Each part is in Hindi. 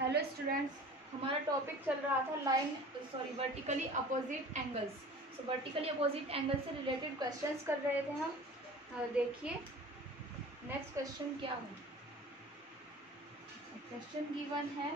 हेलो स्टूडेंट्स, हमारा टॉपिक चल रहा था वर्टिकली अपोजिट एंगल्स। सो वर्टिकली अपोजिट एंगल से रिलेटेड क्वेश्चंस कर रहे थे हम। देखिए नेक्स्ट क्वेश्चन क्या है। क्वेश्चन गिवन है,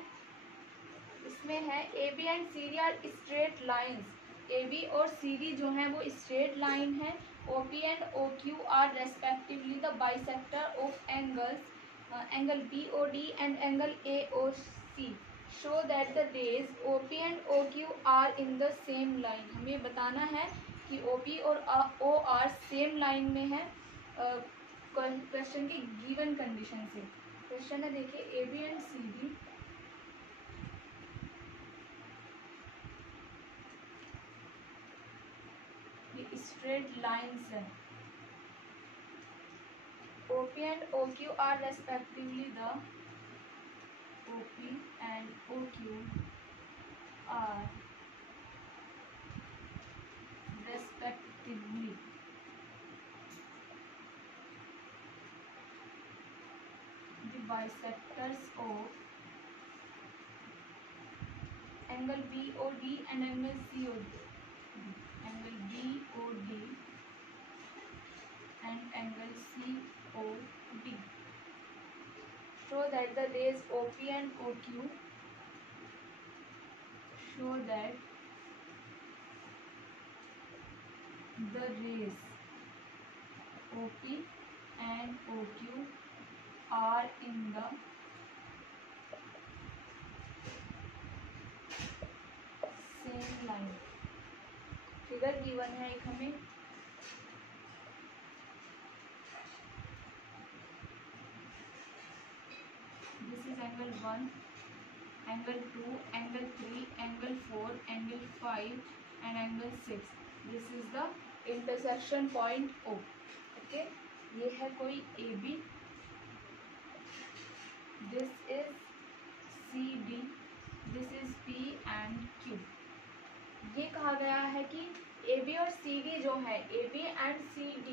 इसमें है A B and C D are straight lines. A B और सी डी जो है वो स्ट्रेट लाइन है। O P and O Q are respectively the bisector of angle B O D and angle A O C. Show that the rays O P and O Q are in the same line. हमें बताना है कि ओ पी और ओ आर सेम लाइन में है क्वेश्चन की गिवन कंडीशन से। क्वेश्चन है, देखिए A B and C D straight lines है। OP and OQ are respectively the OP and OQ are respectively the bisectors of angle BOD and angle COD. Angle BOD and angle COD. Show that the rays OP and OQ show that the rays OP and OQ are in the same line. Figure given है एक हमें। This is angle 1, angle 2, angle 3, angle 4, angle 5 and angle 6. This is the intersection point O. Okay, ये है कोई AB, this is CD, this is P and Q. ये कहा गया है कि AB और CD जो है, AB and CD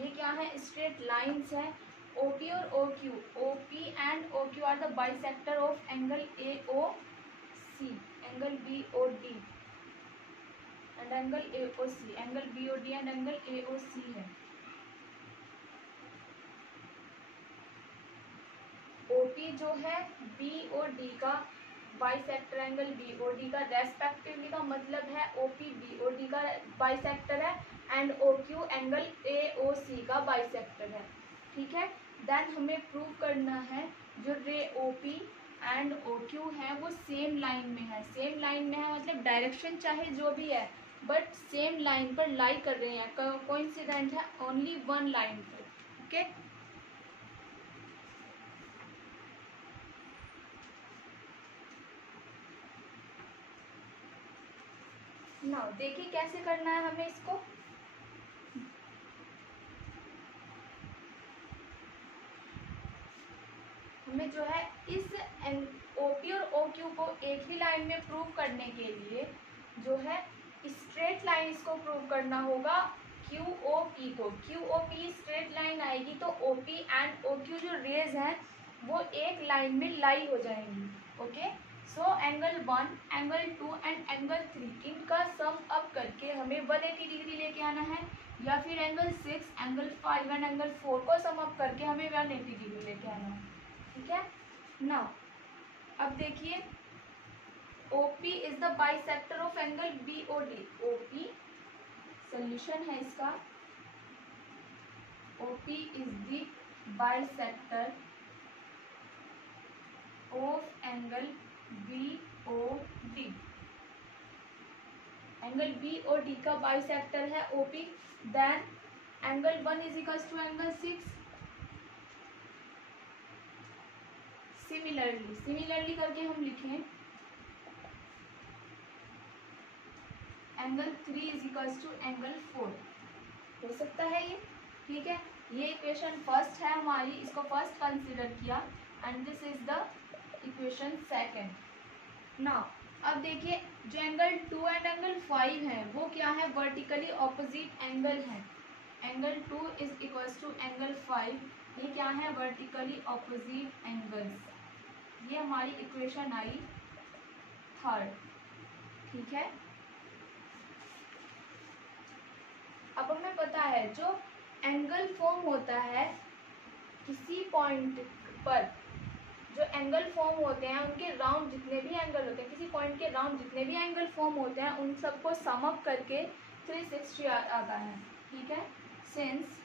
ये क्या है, स्ट्रेट लाइंस है। OP और OQ, OP and OQ are the bisector of angle AOC, angle BOD and angle AOC, angle BOD and angle AOC है। OP जो है BOD का बाइसेक्टर, एंगल BOD का रेस्पेक्टिवली का मतलब है OP BOD का बाइसेक्टर है एंड OQ एंगल AOC का बाइसेक्टर है। ठीक है, देन हमें प्रूव करना है जो रे OP एंड OQ है वो सेम लाइन में है। सेम लाइन में है मतलब डायरेक्शन चाहे जो भी है बट सेम लाइन पर लाई कर रहे हैं, कोइंसिडेंट है ओनली वन लाइन पर। ओके, नाउ देखिए कैसे करना है हमें इसको। हमें जो है इस OP और OQ को एक ही लाइन में प्रूव करने के लिए जो है स्ट्रेट लाइन इसको प्रूव करना होगा QOP को। QOP स्ट्रेट लाइन आएगी तो OP एंड OQ जो रेज हैं वो एक लाइन में लाई हो जाएंगी। Okay, so angle 1, angle 2 and angle 3 इनका सम अप करके हमें 180 डिग्री लेके आना है, या फिर एंगल 6, एंगल 5 एंड एंगल 4 को सम अप करके हमें 180 डिग्री लेके आना है। ठीक है, नाउ अब देखिए OP is the bisector of angle BOD। OP solution है इसका, OP is the bisector of angle BOD। Angle BOD का बाइसेक्टर है OP। Then angle 1 is equals to angle 6। Similarly करके हम लिखें angle 3 is equals to angle 4। हो सकता है ये। ठीक है, ये इक्वेशन फर्स्ट है हमारी, इसको फर्स्ट कंसीडर किया and this is the equation second. Now अब देखिए जो एंगल 2 एंड एंगल 5 है वो क्या है, वर्टिकली ऑपोजिट एंगल है। Angle 2 is equals to angle 5, ये क्या है, वर्टिकली ऑपोजिट एंगल्स। ये हमारी इक्वेशन आई थर्ड। ठीक है, अब हमें पता है जो एंगल फॉर्म होता है किसी पॉइंट पर, जो एंगल फॉर्म होते हैं उनके राउंड जितने भी एंगल होते हैं, किसी पॉइंट के राउंड जितने भी एंगल फॉर्म होते हैं उन सबको सम अप करके 360 आता है। ठीक है, since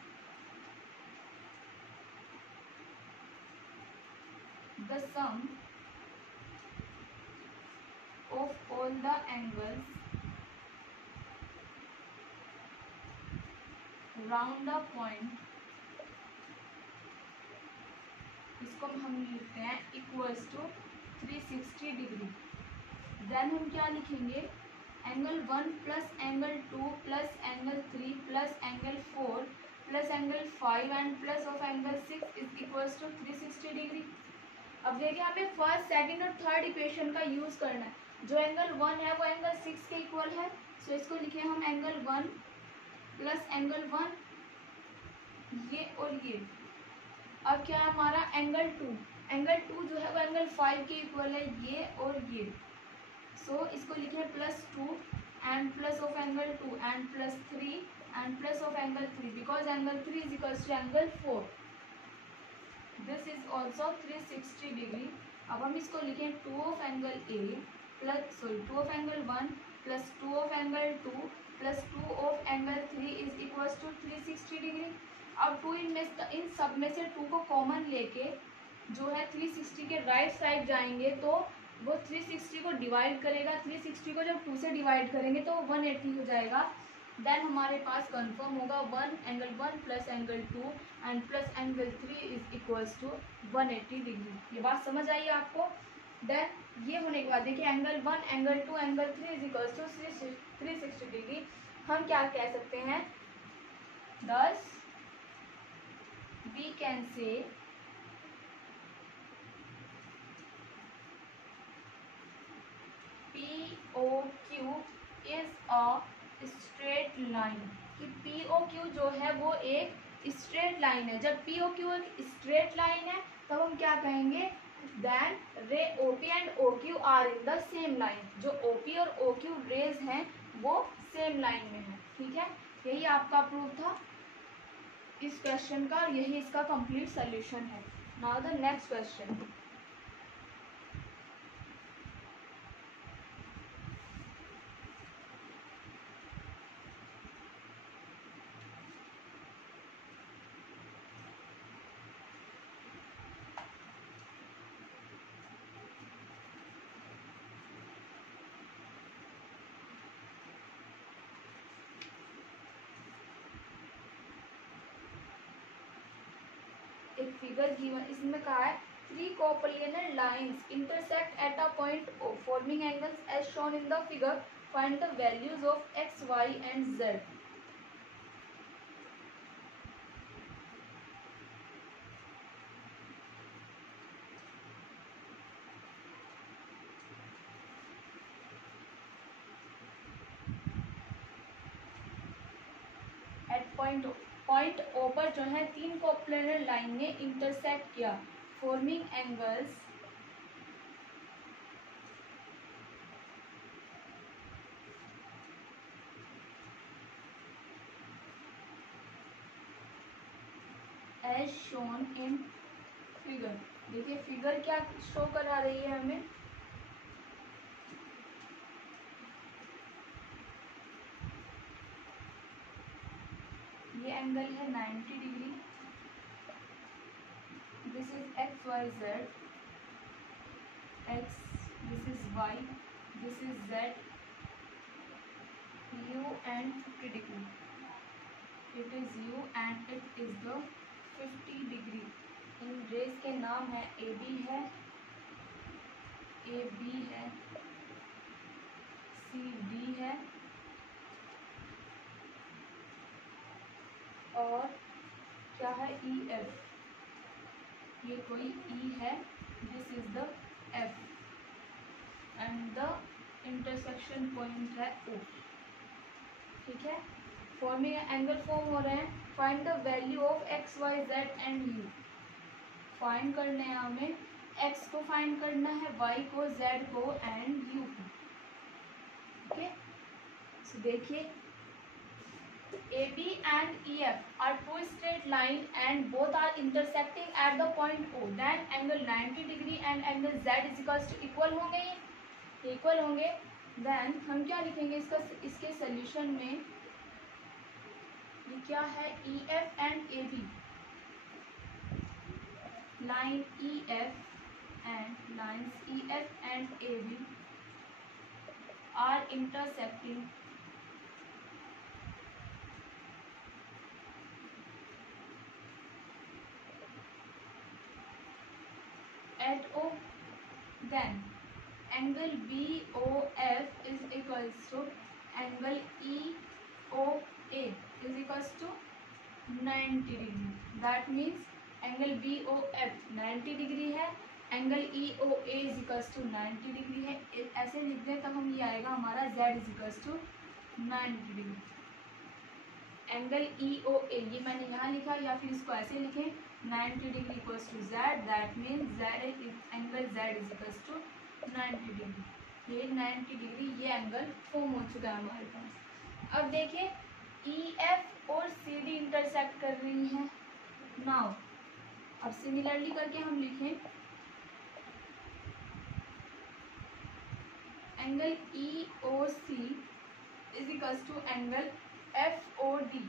the sum of all the angles round the point, इसको हम लिखते हैं इक्वल्स टू 360 डिग्री। देन हम क्या लिखेंगे, angle 1 plus angle 2 plus angle 3 plus angle 4 plus angle 5 and plus of angle 6 is equals to 360 degree. अब देखिए यहाँ पे फर्स्ट सेकंड और थर्ड इक्वेशन का यूज करना है। जो एंगल 1 है वो एंगल 6 के इक्वल है, सो इसको लिखे हम एंगल 1 प्लस एंगल 1, ये और ये। अब क्या है हमारा एंगल 2, एंगल 2 जो है वो एंगल 5 के इक्वल है, ये और ये। सो इसको लिखे plus 2 and plus of angle 2 and plus 3 and plus of angle 3 because angle 3 is equals to angle 4। This is also 360 degree. अब हम इसको लिखें 2 of angle A plus 2 of angle 1 plus 2 of angle 2 plus 2 of angle 3 is equals to 360 degree. अब 2 इन सब में से 2 को कॉमन लेके जो है 360 के राइट साइड जाएंगे तो वो 360 को डिवाइड करेगा। 360 को जब 2 से डिवाइड करेंगे तो 180 हो जाएगा। देन हमारे पास कंफर्म होगा 1 angle 1 plus angle 2 and plus angle 3 is equals to 180 degree. ये बात समझ आई आपको। देन ये होने के बाद देखिए angle 1 angle 2 angle 3 is equals to 360 degree. हम क्या कह सकते हैं, thus we can say POQ is a straight line, कि POQ जो है वो एक स्ट्रेट लाइन है। जब POQ एक स्ट्रेट लाइन है तब हम क्या कहेंगे, then ray OP and OQ are in the same line. जो OP और OQ रेज हैं वो सेम लाइन में है। ठीक है, यही आपका प्रूफ था इस क्वेश्चन का, यही इसका कंप्लीट सॉल्यूशन है। Now the next question. एक फिगर गिवन, इसमें कहा है 3 coplanar lines intersect at a point O forming angles as shown in the figure. Find the values of x, y and z. At point O पर जो है 3 कोप्लेनर लाइन ने इंटरसेक्ट किया, forming angles as shown in figure. देखिए फिगर क्या शो करा रही है हमें, ये एंगल है 90 degree, this is X Y Z, X this is Y, this is Z, u and 50 degree, it is u and it is the 50 degree। इन रेस के नाम है AB है, AB है, CD है और क्या है EF, ये कोई E है, this is the F and the intersection point है O। ठीक है, फॉर्मिंग एंगल फॉर्म हो रहे हैं। Find the value of x, y, z and u। Find करने हैं हमें एक्स को फाइंड करना है, वाई को, जेड को एंड यू को। ओके, सो देखिए AB and EF are two straight line and both are intersecting at the point O. Then angle 90 degree and angle Z is equals to equal होंगे, ये इक्वल होंगे। Then हम क्या लिखेंगे इसका, इसके सोल्यूशन में ये क्या है, EF and AB, line EF and lines EF and AB are intersecting at O. Then angle BOF is equals to angle EOA is equals to 90 degree. That means angle BOF 90 degree है, angle EOA is equals to 90 degree है। ऐसे लिख दें तब हम ये आएगा हमारा Z is equals to 90 degree. Angle EOA ये मैंने यहाँ लिखा, या फिर इसको ऐसे लिखें 90 degree equals to Z, that means angle Z is equals to 90 degree. ये 90 डिग्री ये एंगल फॉर्म हो चुका है हमारे पास। अब देखिए EF और CD इंटरसेक्ट कर रही हैं। नाउ अब सिमिलरली करके हम लिखें angle EOC is equals to angle FOD।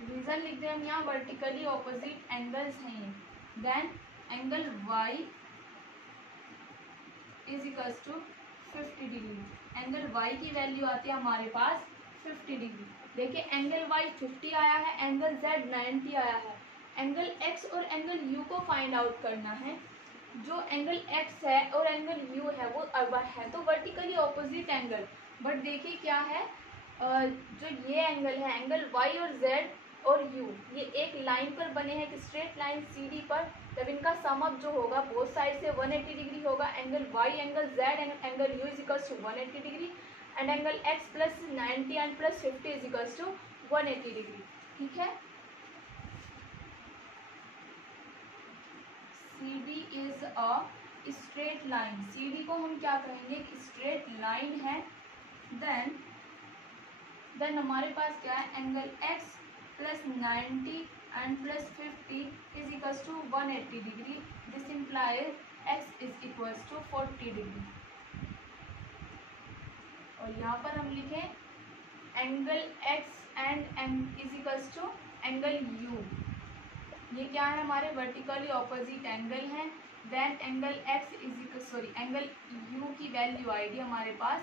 Reason लिख दें हम यहाँ, वर्टिकली ऑपोजिट एंगल्स हैं। Then angle Y is equals to 50 degree. Angle Y की वैल्यू आती है हमारे पास 50 डिग्री। देखिए एंगल Y 50 आया है, एंगल Z 90 आया है। एंगल X और एंगल U को फाइंड आउट करना है। जो एंगल X है और एंगल U है वो है तो वर्टिकली ऑपोजिट एंगल, बट देखिए क्या है, जो ये एंगल है, एंगल Y और Z और U ये एक लाइन पर बने हैं, एक स्ट्रेट लाइन CD पर, तब इनका सम अप जो होगा बोथ साइड से 180 डिग्री होगा। Angle Y angle Z angle U is equals to 180 degree and angle X plus 90 and plus 50 is equals to 180 degree. ठीक है, CD is a straight line. CD को हम क्या कहेंगे, स्ट्रेट लाइन है। देन हमारे पास क्या है, angle X plus 90 and plus 50 is equals to 180 degree. This implies X is equals to 40 degree. और यहाँ पर हम लिखें angle X and is equals to angle U। ये क्या है, हमारे वर्टिकली ऑपोजिट एंगल हैं। Then angle X angle U की वैल्यू आएगी हमारे पास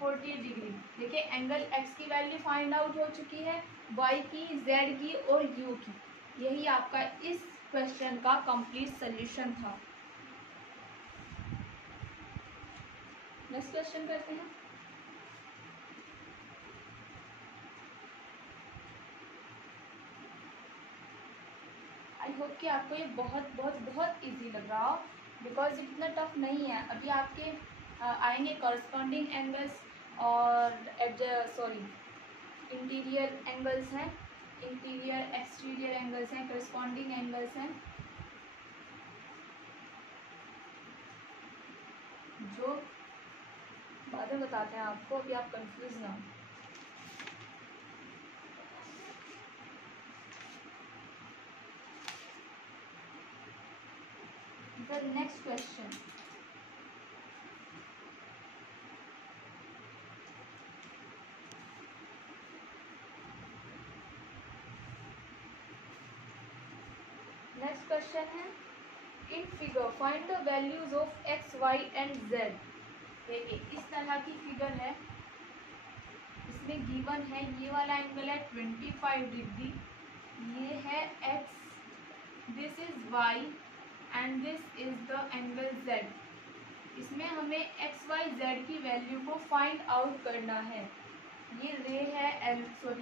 40 डिग्री। देखिए एंगल X की वैल्यू फाइंड आउट हो चुकी है, Y की, Z की और U की। यही आपका इस क्वेश्चन का कंप्लीट सॉल्यूशन था। नेक्स्ट क्वेश्चन करते हैं। आई होप कि आपको ये बहुत बहुत बहुत इजी लग रहा हो, बिकॉज इतना टफ नहीं है। अभी आपके आएंगे कॉरस्पॉन्डिंग एंगल्स और इंटीरियर एंगल्स हैं, इंटीरियर एक्सटीरियर एंगल्स हैं, कॉरस्पॉन्डिंग एंगल्स हैं। जो बाद में बताते हैं आपको, अभी आप कंफ्यूज ना हो। The next question. Next question है, in figure find the values of X, Y and Z। देखिए इस तरह की फिगर है, इसमें गिवन है ये वाला एंगल है 25 डिग्री, ये है X, this is Y and this is the angle Z। इसमें हमें X, Y, Z की वैल्यू को फाइंड आउट करना है। ये रे है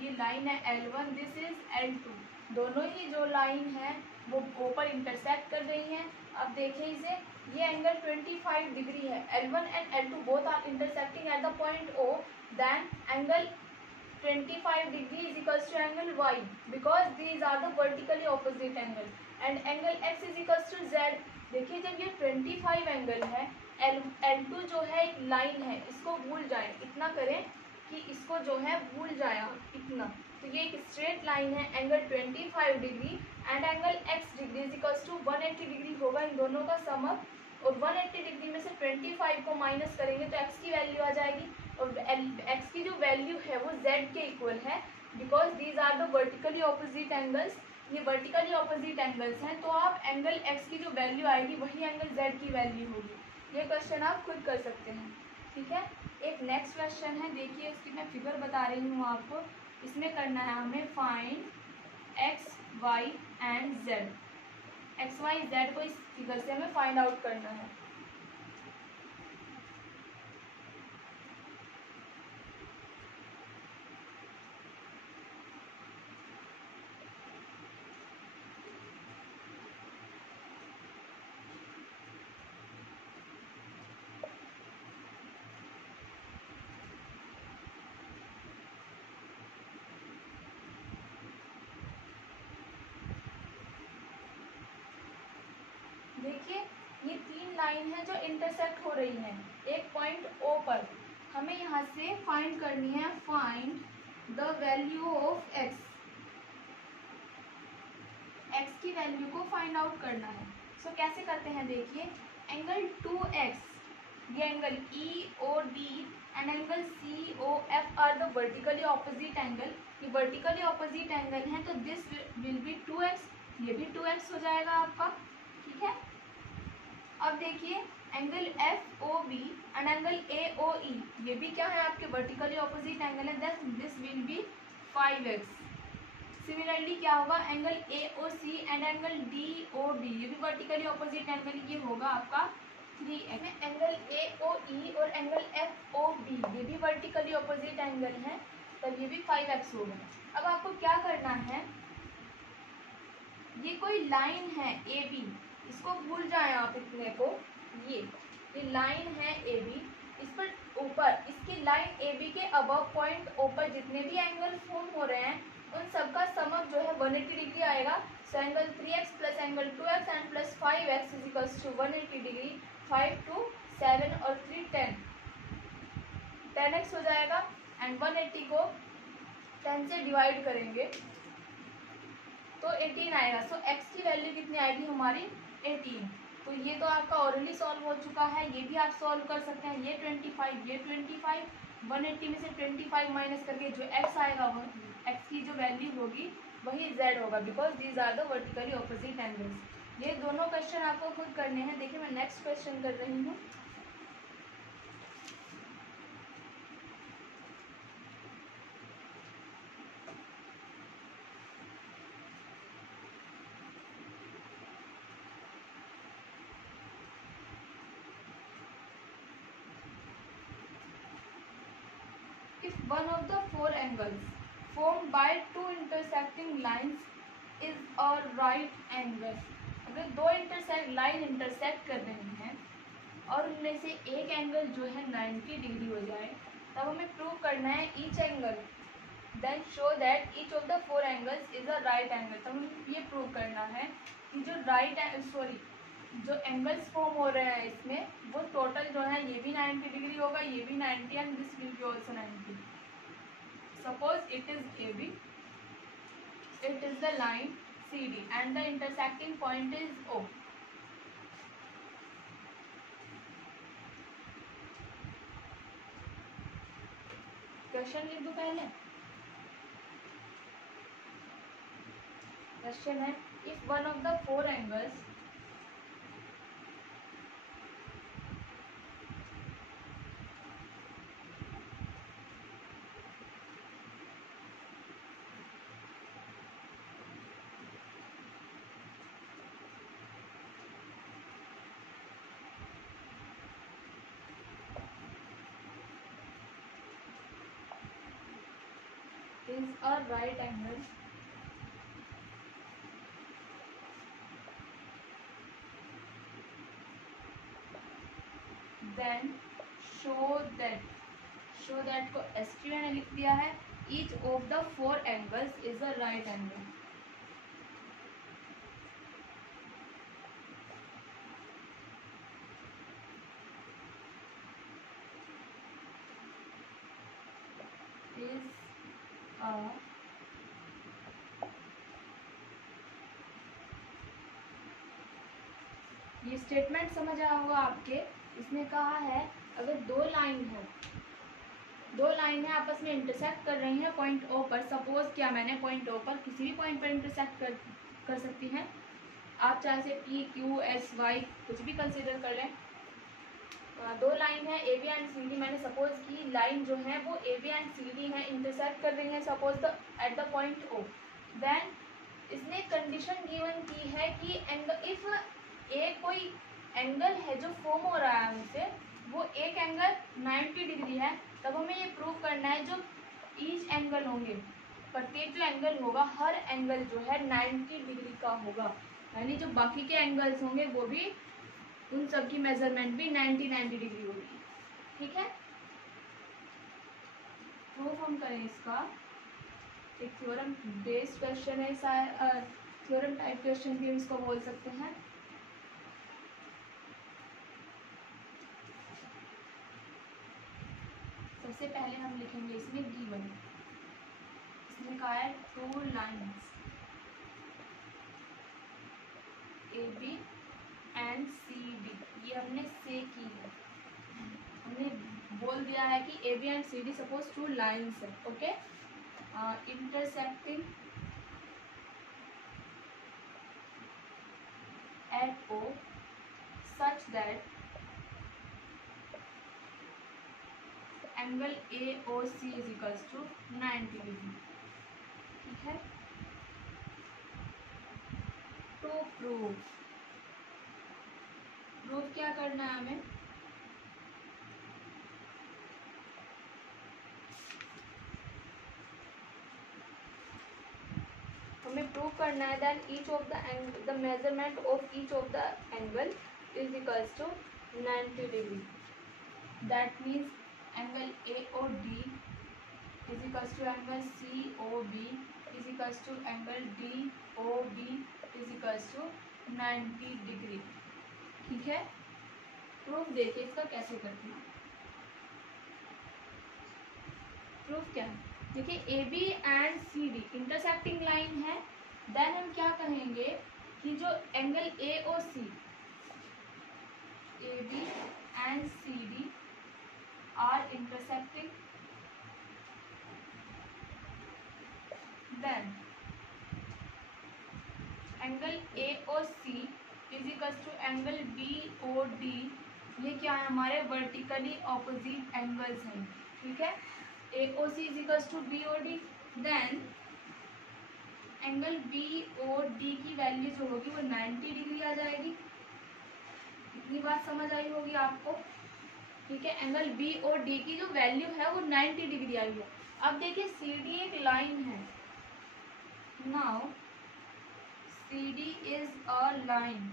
ये लाइन है L1, दिस इज L2। दोनों ही जो लाइन है वो O पर इंटरसेक्ट कर रही हैं। अब देखिए इसे, ये एंगल 25 डिग्री है, L1 and L2 both are intersecting at the point O। Then angle 25 degree is equals to angle Y, because these are the vertically opposite angle. And angle x is equals to z। देखिए जब ये 25 एंगल है, L2 जो है एक लाइन है, इसको भूल जाए, इतना करें कि इसको जो है भूल जाए आप इतना। तो ये एक स्ट्रेट लाइन है, angle 25 degree and angle x degree is equals to 180 degree होगा इन दोनों का समअप। और 180 डिग्री में से 25 को माइनस करेंगे तो x की वैल्यू आ जाएगी, और x की जो वैल्यू है वो z के इक्वल है, because these are the vertically opposite angles. ये वर्टिकली ऑपोजिट एंगल्स हैं, तो आप एंगल x की जो वैल्यू आएगी वही एंगल z की वैल्यू होगी। ये क्वेश्चन आप खुद कर सकते हैं, ठीक है। एक नेक्स्ट क्वेश्चन है, देखिए इसकी मैं फिगर बता रही हूँ आपको। इसमें करना है हमें find x, y and z। x, y, z को इस फिगर से हमें फाइंड आउट करना है। देखिए ये तीन लाइन है जो इंटरसेक्ट हो रही हैं एक पॉइंट O पर। हमें यहाँ से फाइंड करनी है, find the value of x। x की वैल्यू को फाइंड आउट करना है। सो कैसे करते हैं, देखिए एंगल 2x, ये angle EOD and angle COF are the vertically opposite angle. ये वर्टिकली ऑपोजिट एंगल है, तो दिस विल बी 2x, ये भी 2x हो जाएगा आपका, ठीक है। अब देखिए angle FOB and angle AOE, ये भी क्या है आपके वर्टिकली ऑपोजिट एंगल है, this will B 5x। Similarly क्या होगा, angle AOC and angle DOD, ये भी वर्टिकली ऑपोजिट एंगल, ये होगा आपका 3x। एंगल AOE और एंगल FOB ये भी वर्टिकली ऑपोजिट एंगल है, तब ये भी 5x होगा। अब आपको क्या करना है, ये कोई लाइन है AB, इसको भूल जाए आप इतने को। ये लाइन है AB, इस पर ऊपर इसकी लाइन AB के अबव पॉइंट O पर जितने भी एंगल फॉर्म हो रहे हैं उन सबका समअप जो है 180 डिग्री आएगा। So angle 3x plus angle 2x and plus 5x is equals to 180 degree. 5 2 7 और 3 10, 10x हो जाएगा एंड 180 को 10 से डिवाइड करेंगे तो 18 आएगा। सो x की वैल्यू कितनी आएगी हमारी 18। तो ये तो आपका ऑलरेडी सॉल्व हो चुका है, ये भी आप सॉल्व कर सकते हैं। ये 25, ये 25, 180 में से 25 माइनस करके जो x आएगा वो x की जो वैल्यू होगी वही z होगा, because these are the vertically opposite angles. ये दोनों क्वेश्चन आपको खुद करने हैं। देखिए मैं नेक्स्ट क्वेश्चन कर रही हूँ। If one of the four angles formed by two intersecting lines is a right angle, अगर दो लाइन इंटरसेक्ट कर रही हैं और उनमें से एक एंगल जो है 90 डिग्री हो जाए, तब हमें प्रूव करना है each angle, then show that each of the four angles is a right angle. तब हमें ये प्रूव करना है कि जो एंगल्स फॉर्म हो रहे हैं इसमें वो टोटल जो है ये भी 90 डिग्री होगा, ये भी 90 and this will be also 90। Suppose it is AB, it is the line CD and the intersecting point is O. Question लिख दो पहले। क्वेश्चन है if one of the four angles is a right angle, then show that को SQ ने लिख दिया है, each of the four angles is a right angle। ये स्टेटमेंट समझ आया होगा आपके। इसने कहा है अगर दो लाइन है आपस में इंटरसेक्ट कर रही हैं पॉइंट ओ पर, सपोज क्या मैंने पॉइंट ओ पर किसी भी पॉइंट पर इंटरसेक्ट कर सकती हैं आप, चाहे से पी क्यू एस वाई कुछ भी कंसिडर कर लें। दो लाइन है A B and C D, मैंने सपोज की लाइन जो है वो A B and C D है, इंटरसेक्ट कर रही है suppose at the point O. Then इसने कंडीशन गिवन की है कि इफ ए कोई एंगल है जो फॉर्म हो रहा है उनसे, वो एक एंगल 90 डिग्री है, तब हमें ये प्रूव करना है जो ईच एंगल होंगे, प्रत्येक जो एंगल होगा हर एंगल जो है 90 डिग्री का होगा, यानी जो बाकी के एंगल्स होंगे वो भी उन सब की मेजरमेंट भी 90 डिग्री होगी। ठीक है, प्रूफ हम करें इसका। एक थ्योरम बेस्ड क्वेश्चन है, थ्योरम टाइप क्वेश्चन भी इसको बोल सकते हैं। सबसे पहले हम लिखेंगे इसमें गिवन, इसमें कहा है two lines A B and C D, ये हमने से की है, हमने बोल दिया है कि A B and C D suppose two lines है, okay, intersecting at O such that angle A O C is equals to 90 degree. ठीक है, टू प्रूफ क्या करना है हमें, प्रूव करना है that each of the measurement of each of the angle is equals to 90 degree. That means angle A O D is equals to angle C O B is equals to angle D O B is equals to 90 degree. ठीक है, प्रूफ देखिए इसका कैसे करते हैं। प्रूफ क्या है, देखिए A B and C D intersecting line है, देन हम क्या कहेंगे कि जो angle A O C, A B and C D are intersecting, then angle A O C is equal to angle B O D, ये क्या है हमारे वर्टिकली ऑपोजिट एंगल्स हैं। ठीक है, A O C is equal to B O D, then angle B O D की वैल्यू जो होगी वो 90 डिग्री आ जाएगी। इतनी बात समझ आई होगी आपको। ठीक है, एंगल बी ओ डी की जो वैल्यू है वो 90 डिग्री आई है। अब देखिए सी डी एक लाइन है, now C D is a line,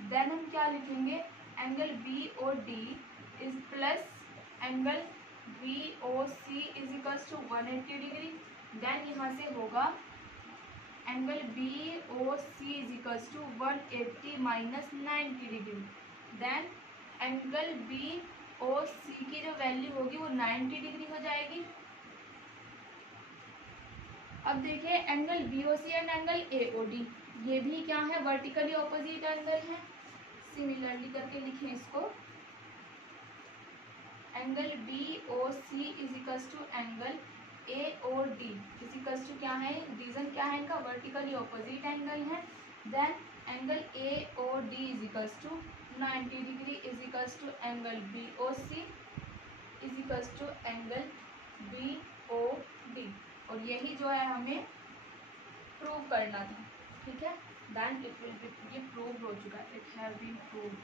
then हम क्या लिखेंगे, angle B O D is plus angle B O C is equal to 180 degree, then यहाँ से होगा angle B O C is equal to 180 minus 90 degree, then angle B O C की जो वैल्यू होगी वो 90 डिग्री हो जाएगी। अब देखिए angle B O C and angle A O D, ये भी क्या है वर्टिकली ऑपोजिट एंगल है। सिमिलरली करके लिखें इसको, angle B O C is equal to angle A O D is equal to क्या है, रीजन क्या है इनका, वर्टिकली ऑपोजिट एंगल है, then angle A O D is equal to 90 degree is equal to angle B O C is equal to angle B O D, और यही जो है हमें प्रूव करना था। ठीक है, देन इट विल बी, ये प्रूव हो चुका है, इट हैव बीन प्रूव्ड।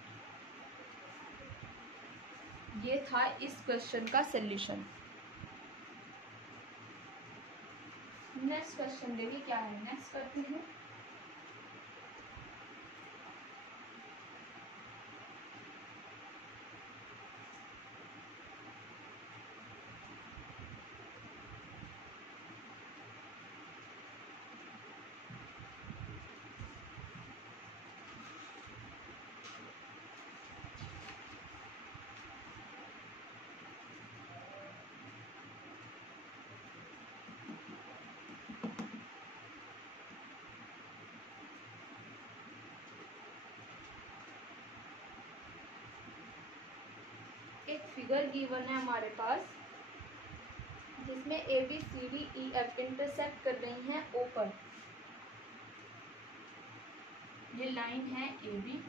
ये था इस क्वेश्चन का सॉल्यूशन। नेक्स्ट क्वेश्चन देखिए क्या है, नेक्स्ट करते हैं। फिगर गिवन है हमारे पास जिसमें A B C D E F intersect कर रही हैं ओ पर। ये लाइन है A B,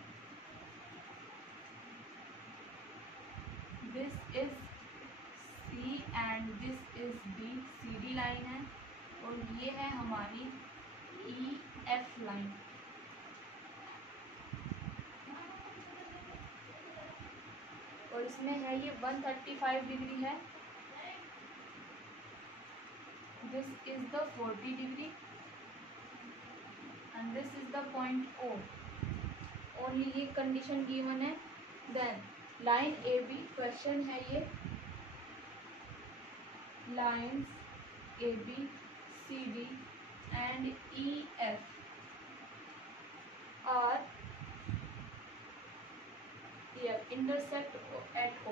this is C and this is B, C D line है, और ये है हमारी ई एफ लाइन। और इसमें है ये 135 डिग्री है, this is the 40 degree and this is the point O. Only ये कंडीशन गिवन है। Then line A B, question है ये lines A B C D and E F are intersect at O.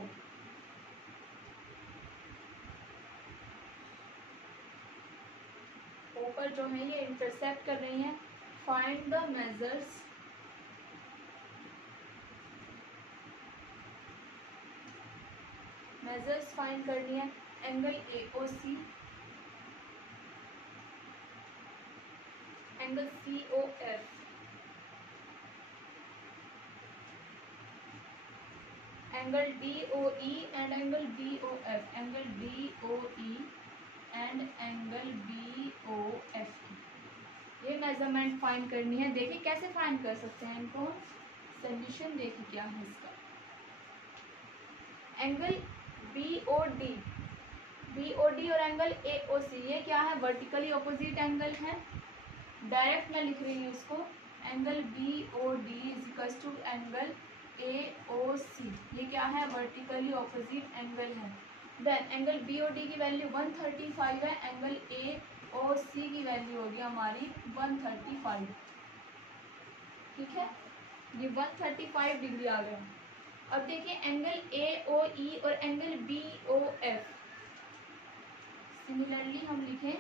O पर जो है ये इंटरसेक्ट कर रही हैं। फाइंड द मेजर्स फाइंड करनी है। Angle A O C, angle C O F, angle D O E and angle B O F, angle D O E and angle B O F. ये मेजरमेंट फाइंड करनी है। देखिए कैसे फाइंड कर सकते हैं इनको, सोल्यूशन देखिए क्या है इसका। एंगल बी ओ डी और एंगल ए ओ सी, ये क्या है, वर्टिकली ऑपोजिट एंगल है। डायरेक्ट मैं लिख रही हूँ इसको, angle B O D is equal to angle A O C, ये क्या है, वर्टिकली ऑपोजिट एंगल है। Then angle B O D की वैल्यू 135 है, एंगल ए ओ सी की वैल्यू होगी हमारी 135। ठीक है, ये 135 डिग्री आ गया। अब देखिए एंगल ए ओ ई और angle B O F, similarly हम लिखें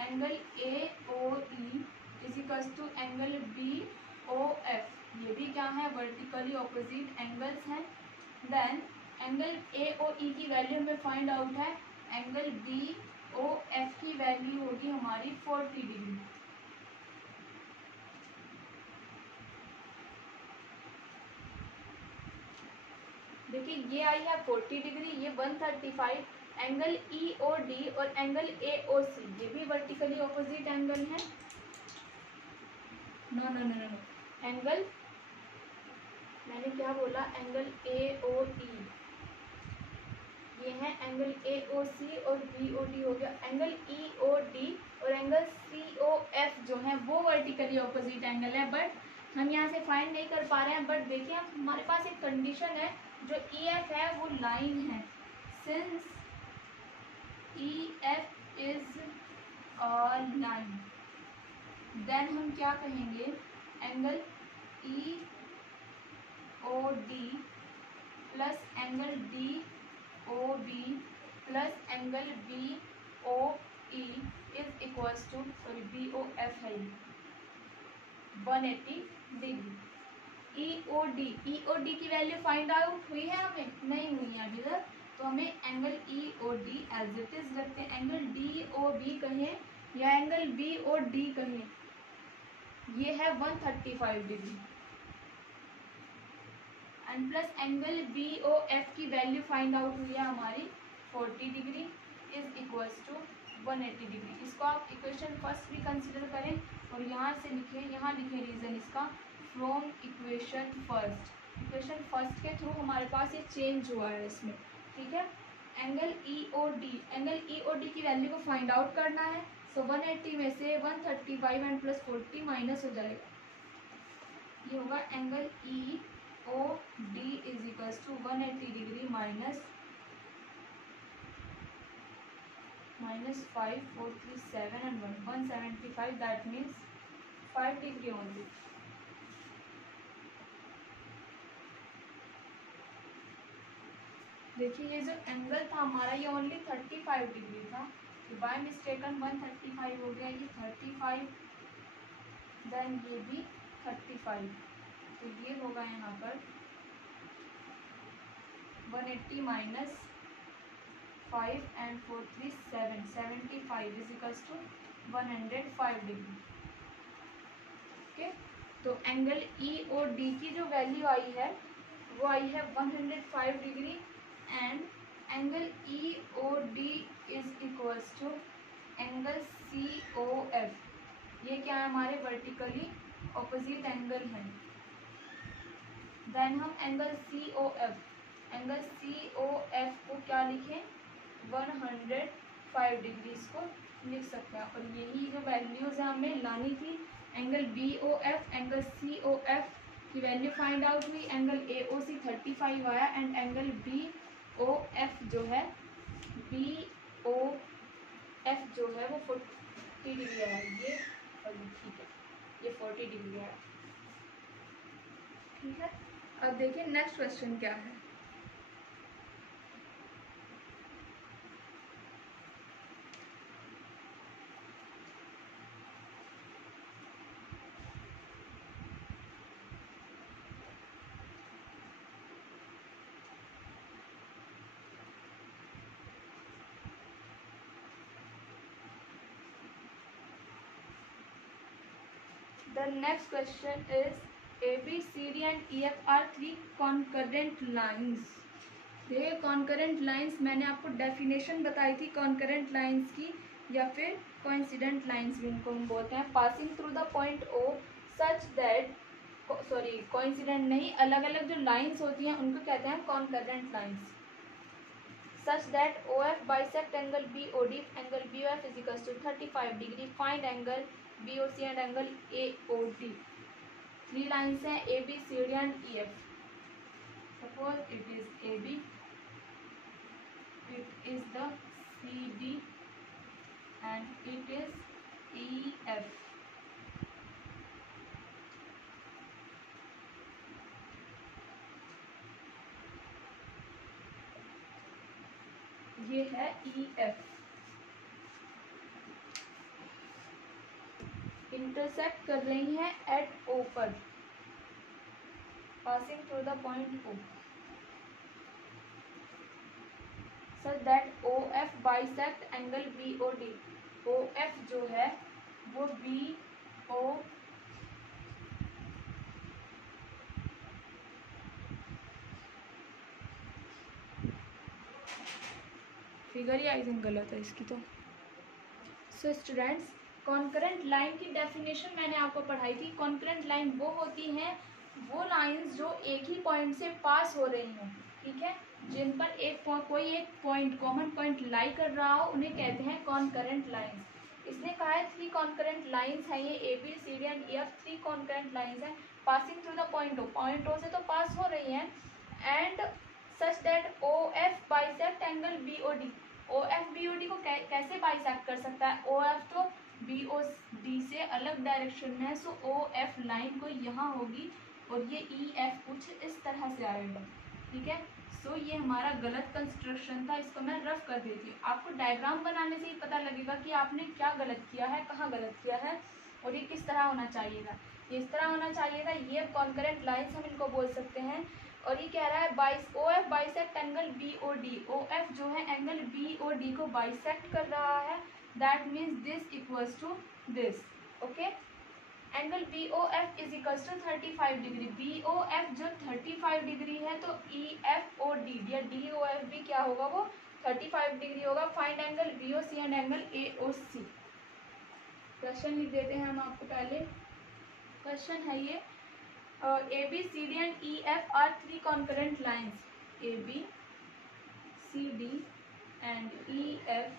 angle A O E is equal to angle B O F, ये भी क्या है, वर्टिकली ऑपोजिट एंगल्स हैं। Then angle A O E की वैल्यू हमें फाइंड आउट है, एंगल बी ओ एफ की वैल्यू होगी हमारी 40 डिग्री। देखिए ये आई है 40 डिग्री, ये 135। एंगल ई ओ डी और एंगल ए ओ सी, ये भी वर्टिकली ऑपोजिट एंगल है। No no no no, angle मैंने क्या बोला, एंगल ए ओ ई, ये है एंगल ए ओ सी और बी ओ डी हो गया। एंगल ई ओ डी और एंगल सी ओ एफ जो है वो वर्टिकली ऑपोजिट एंगल है, बट हम यहाँ से फाइंड नहीं कर पा रहे हैं। बट देखिए हमारे पास एक कंडीशन है, जो ई एफ है वो लाइन है। Since E F is a line, then हम क्या कहेंगे, angle E O D plus angle D O B plus angle B O E is equals to, sorry B O F है 180 डिग्री। ई ओ डी की वैल्यू फाइंड आउट हुई है हमें, नहीं हुई है अभी तक, तो हमें angle E O D as it is रखते हैं। एंगल डी ओ बी कहें या एंगल बी ओ डी कहें, ये है 135 degree and plus angle B O F की वैल्यू फाइंड आउट हुई है हमारी 40 degree is equals to 180 degree. इसको आप इक्वेशन फर्स्ट भी कंसिडर करें और यहाँ से लिखें, यहाँ लिखें रीज़न इसका, फ्रॉम इक्वेशन फर्स्ट के थ्रू हमारे पास ये चेंज हुआ है इसमें। ठीक है, एंगल ई ओ डी की वैल्यू को फाइंड आउट करना है। सो 180 में से 135 एंड प्लस 40 माइनस हो जाएगा, ये होगा angle E O D is equals to 180 degree minus 5 4 3 7 and 175, that means 5 degree only. देखिए ये जो एंगल था हमारा ये ओनली 35 डिग्री था, तो बाय मिस्टेकन 135 हो गया, ये 35, देन ये भी 35, तो ये होगा यहाँ पर 180 minus 5 and 4 3 7 75 is equals to 105 degree. Okay, तो एंगल ई ओ डी की जो वैल्यू आई है वो आई है 105 degree and angle E O D is equals to angle C O F. ये क्या है, हमारे वर्टिकली ऑपोजिट एंगल है। देन हम एंगल सी ओ एफ को क्या लिखें, 105 डिग्री इसको लिख सकते हैं। और यही जो वैल्यूज है हमें लानी थी, angle B O F angle C O F की वैल्यू फाइंड आउट हुई, एंगल ए ओ सी 35 आया and angle B O F जो है वो 40 डिग्री आया। ये ठीक है, ये 40 डिग्री आया। ठीक है, अब देखिए नेक्स्ट क्वेश्चन क्या है। The next question is AB, CD and EF are three concurrent lines. ये concurrent lines मैंने आपको definition बताई थी concurrent lines की, या फिर coincident lines भी इनको हम बोलते हैं। passing through the point O such that coincident नहीं, अलग अलग जो lines होती हैं उनको कहते हैं concurrent lines। such that OF bisect angle BOD, angle BOF is equals to 35 degree, find angle BOC and angle AOD। three lines हैं AB, CD and EF। suppose it is AB, it is the CD and it is EF। ये है EF। इंटरसेक्ट कर रही हैं एट O पर, passing through the point O such that OF bisect angle BOD। OF जो है वो BO figure he I think गलत है इसकी तो। सो स्टूडेंट्स, कॉन्करेंट लाइन की डेफिनेशन मैंने आपको पढ़ाई थी। कॉन्करेंट लाइन वो होती हैं वो लाइंस जो एक ही पॉइंट से पास हो रही हों, ठीक है, जिन पर कोई एक पॉइंट कॉमन पॉइंट लाई कर रहा हो, उन्हें कहते हैं कॉन्करेंट लाइंस। इसने कहा है थ्री कॉन्करेंट लाइंस हैं ये, A B C D and E F three concurrent lines हैं passing through the point O. Point O से तो पास हो रही हैं and such that O F bisect angle B O D. O F B O D को कैसे बाइसेक्ट कर सकता है, ओ एफ तो बी ओ डी से अलग डायरेक्शन में है, सो ओ एफ लाइन को यहाँ होगी और ये ई एफ कुछ इस तरह से आएगा। ठीक है, सो ये हमारा गलत कंस्ट्रक्शन था, इसको मैं रफ कर देती हूँ। आपको डायग्राम बनाने से ही पता लगेगा कि आपने क्या गलत किया है, कहाँ गलत किया है और ये किस तरह होना चाहिएगा। ये इस तरह होना चाहिएगा, ये कॉन्करेंट लाइन्स हम इनको बोल सकते हैं। और ये कह रहा है O F bisect angle B O D. O F जो है एंगल बी ओ डी को बाइसेक्ट कर रहा है, that means this equals to this. Okay, angle B O F is equals to 35 degree. B O F जो 35 डिग्री है तो ई एफ ओ डी या डी ओ एफ भी क्या होगा, वो 35 डिग्री होगा। Find angle B O C and angle A O C. Question लिख देते हैं हम आपको पहले। क्वेश्चन है ये, A B C D and E F are three concurrent lines. A B C D and E F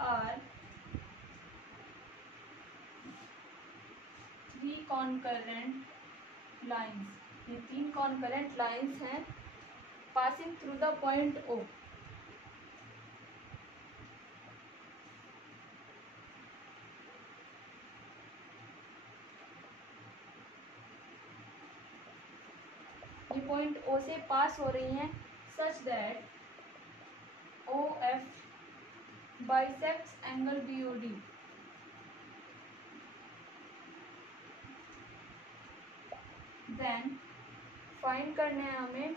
are three concurrent lines. ये तीन कॉन्करेंट लाइन्स हैं passing through the point O. ये पॉइंट ओ से पास हो रही हैं such that O F bisects angle B O D. Then find करना है हमें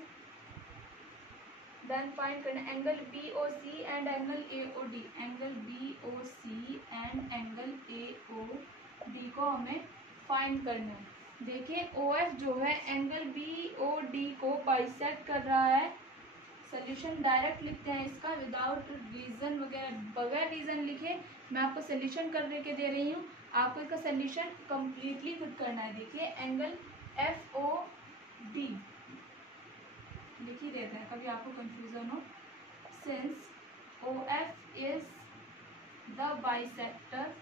देन फाइंड करना angle B O C and angle A O D, angle B O C and angle A O D को हमें फाइंड करना है। देखिए ओ एफ जो है एंगल बी ओ डी को बाइसेक्ट कर रहा है। सोल्यूशन डायरेक्ट लिखते हैं इसका विदाउट रीजन वगैरह, बगैर रीजन लिखे मैं आपको सोल्यूशन करने के दे रही हूँ, आपको इसका सोल्यूशन कम्प्लीटली खुद करना है। देखिए एंगल एफ ओ डी लिख ही देते हैं कभी आपको कंफ्यूजन हो। Since O F is the bisector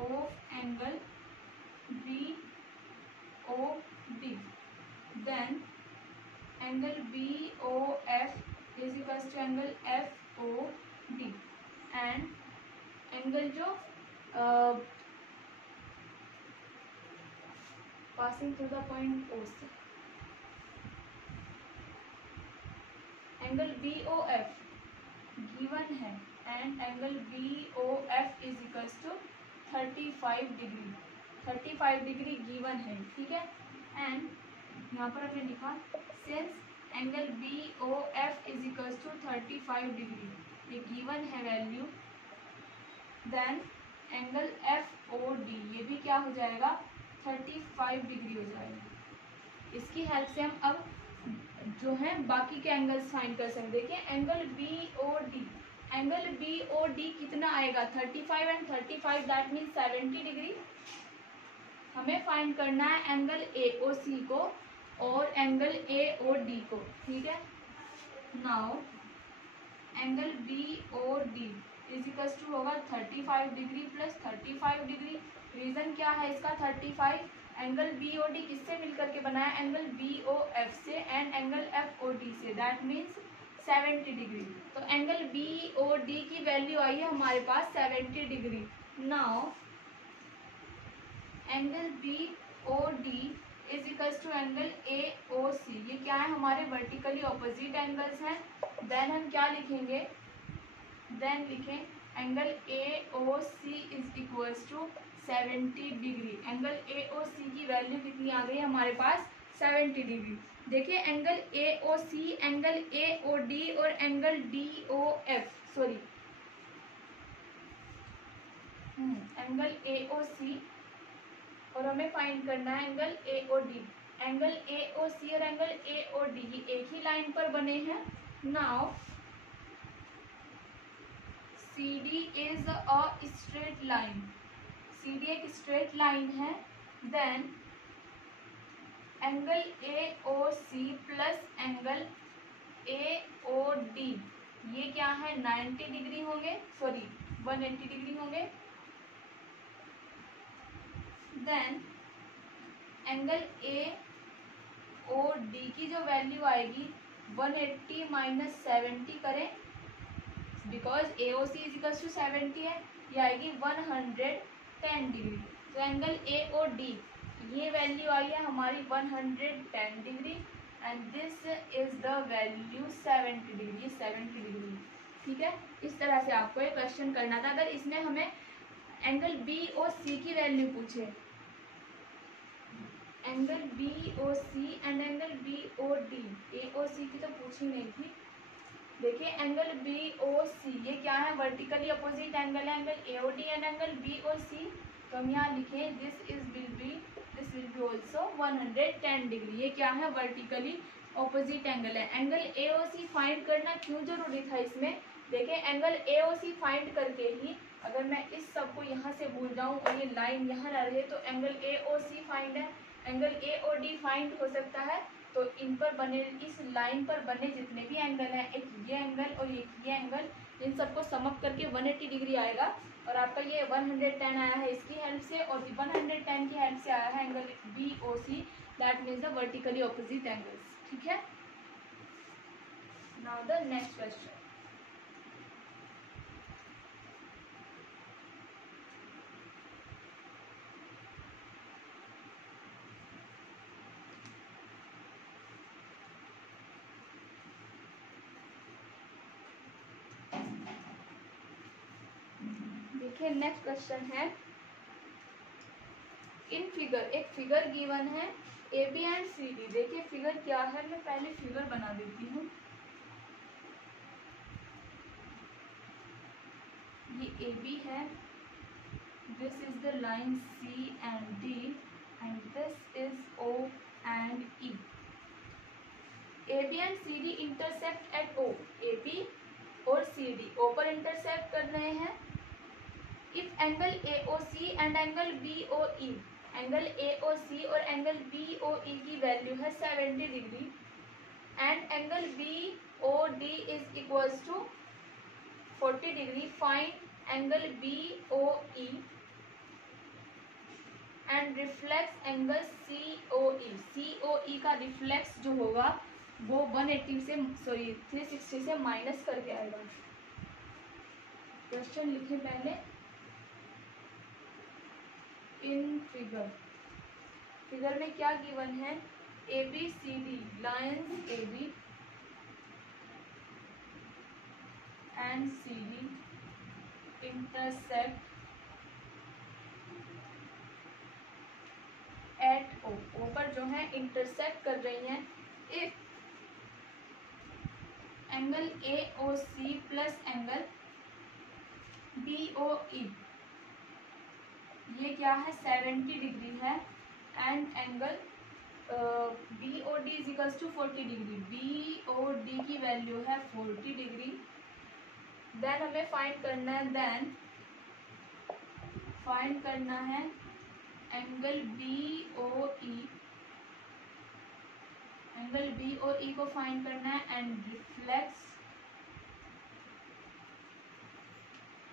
of angle B O D, then angle B O F is equals to angle F O D and angle जो passing through the point O से, angle B O F given है and angle B O F is equals to 35 degree, 35 degree given है, ठीक है। एंड यहाँ पर हमने लिखा since angle B O F is equals to 35 degree, ये गिवन है value, then angle F O D ये भी क्या हो जाएगा 35 डिग्री हो जाएगा। इसकी हेल्प से हम अब जो है बाकी के एंगल्स फाइंड कर सकते। देखिए angle B O D, angle B O D कितना आएगा 35 एंड 35 दैट मीन्स 70 डिग्री। हमें फाइंड करना है एंगल ए ओ सी को और एंगल ए ओ डी को, ठीक है। Now angle B O D is equals to होगा 35 डिग्री प्लस 35 डिग्री। रीजन क्या है इसका 35, एंगल बी ओ डी किससे मिलकर के बना है एंगल बी ओ एफ से and angle F O D से, दैट मीन्स 70 डिग्री। तो एंगल बी ओ डी की वैल्यू आई है हमारे पास 70 degree. Now angle B O D is equals to angle A O C, ये क्या है हमारे वर्टिकली ऑपोजिट एंगल्स हैं। देन हम क्या लिखेंगे, देन लिखें angle A O C is equals to 70 degree. Angle A O C की वैल्यू कितनी आ गई हमारे पास 70 डिग्री। देखिए angle A O C, angle A O D और angle D O F, sorry angle A O C और हमें फाइंड करना है angle A O D. Angle A O C और एंगल ए ओ डी ये एक ही लाइन पर बने हैं। Now C D is a straight line, C D एक स्ट्रेट लाइन है। Then angle A O C plus angle A O D ये क्या है 90 डिग्री होंगे, सॉरी 180 डिग्री होंगे। Then angle A O D की जो वैल्यू आएगी 180 माइनस 70 करें because A O C is equal to 70 है, ये आएगी 110 डिग्री। तो एंगल ए ओ डी ये वैल्यू आई है हमारी 110 degree and this is the value 70 degree, 70 degree, ठीक है। इस तरह से आपको ये क्वेश्चन करना था। अगर इसमें हमें एंगल बी ओ सी की वैल्यू पूछे, angle B O C and angle B O D, A O C की तो पूछी नहीं थी। देखिए एंगल बी ओ सी ये क्या है वर्टिकली अपोजिट एंगल है, angle A O D and angle B O C. तो हम यहाँ लिखें this will be also 110 degree, ये क्या है वर्टिकली ऑपोजिट एंगल है। Angle A O C find करना क्यों जरूरी था इसमें, देखिए angle A O C find करके ही अगर मैं इस सब को यहाँ से भूल जाऊँ और ये लाइन यहाँ रह रही है तो angle A O C find है, angle A O D find हो सकता है। तो इन पर बने, इस लाइन पर बने जितने भी एंगल हैं, एक ये एंगल और एक ये एंगल, इन सबको सम अप करके 180 डिग्री आएगा और आपका ये 110 आया है इसकी हेल्प से, और 110 की हेल्प से आया है angle B O C, that means the vertically opposite angles, ठीक है। Now the next question. देखिए नेक्स्ट क्वेश्चन है, इन फिगर, एक फिगर गिवन है A B and C D. देखिए फिगर क्या है, मैं पहले फिगर बना देती हूँ। ये ए बी है, this is the line C and D and this is O and E. A B and C D intersect at O. A B और सी डी ओ पर इंटरसेक्ट कर रहे हैं। If angle A O C and angle B O E, angle A O C और एंगल बी ओ ई की वैल्यू है 70 degree and angle B O D is equals to 40 degree, find angle B O E and reflex angle C O E. C O E का रिफ्लेक्स जो होगा वो 180 से 360 से माइनस करके आएगा। क्वेश्चन लिखे पहले। इन फिगर में क्या गिवन है, A B C D lines A B and C D intersect at O. O पर जो है इंटरसेक्ट कर रही हैं। If angle A O C plus angle B O E, ये क्या है 70 डिग्री है and angle B O D is equals to 40 degree. B O D की वैल्यू है 40 डिग्री। देन हमें फाइंड करना है angle B O E. Angle B O ई को फाइंड करना है and reflex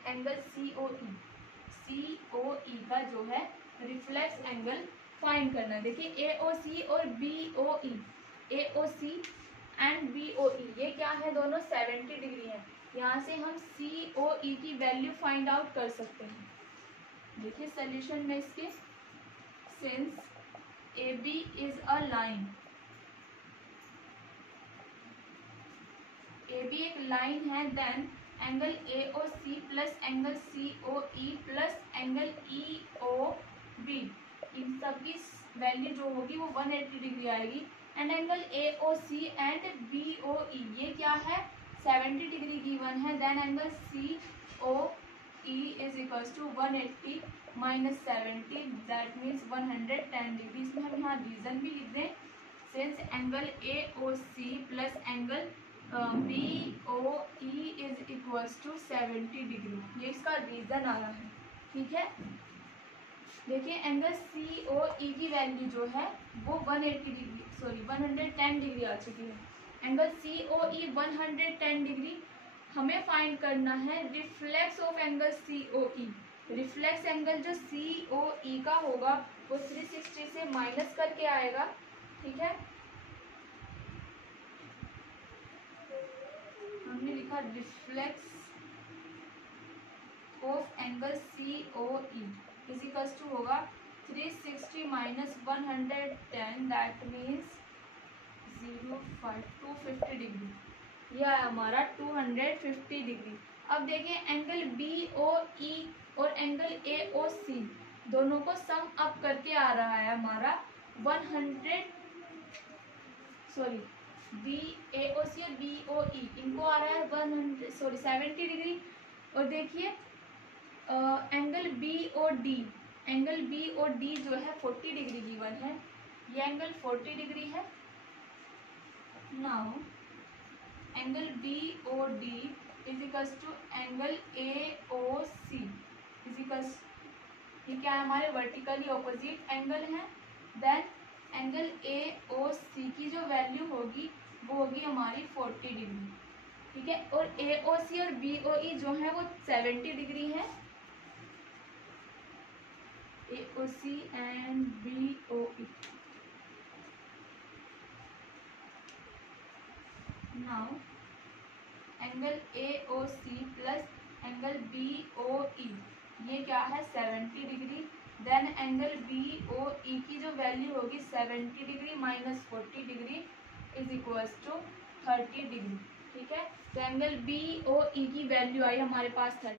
angle C O E. C O E का जो है रिफ्लेक्स एंगल फाइंड करना है। देखिए ए ओ सी और B O E, A O C and B O E ये क्या है, दोनों 70 डिग्री है। यहाँ से हम सी ओ ई की वैल्यू फाइंड आउट कर सकते हैं। देखिए सोल्यूशन में इसके, since A B is a line, A B एक लाइन है, then angle A O C plus angle C O E plus angle E O B, इन सब की वैल्यू जो होगी वो 180 डिग्री आएगी। And angle A O C and B O E ये क्या है 70 डिग्री गिवन है। Then angle C O E is equals to 180 minus 70 that means 110 degree. इसमें हम यहाँ रीजन भी लिख दें, since angle A O C plus angle B O E is equals to 70 degree, ये इसका रीजन आ रहा है। ठीक है, देखिए एंगल सी ओ ई की वैल्यू जो है वो 110 डिग्री आ चुकी है। Angle C O E 110 degree. हमें फाइंड करना है reflex of angle C O E. Reflex angle जो सी ओ ई का होगा वो 360 से माइनस करके आएगा। ठीक है, हमने लिखा reflex of angle C O E is equals to होगा 360 माइनस 110 दैट मीन्स 250 डिग्री। यह है हमारा 250 डिग्री। अब देखिए एंगल बी ओ ई और एंगल ए ओ सी दोनों को सम अप करके आ रहा है हमारा बी ए ओ सी और बी ओ ई इनको आ रहा है 70 डिग्री। और देखिए एंगल बी ओ डी जो है 40 डिग्री गिवन है, ये एंगल 40 डिग्री है। Now angle B O D is equals to angle A O C is equals, ये क्या है हमारे वर्टिकली ऑपोजिट एंगल है। Then angle A O C की जो वैल्यू होगी वो होगी हमारी 40 डिग्री। ठीक है, और ए ओ सी और बी ओ ई जो है वो 70 डिग्री है। A O C and B O E. Now angle A O C plus angle B O E ये क्या है 70 degree. Then angle B O E की जो वैल्यू होगी 70 degree minus 40 degree is equals to 30 degree. ठीक है, तो एंगल बी ओ ई की वैल्यू आई हमारे पास 30।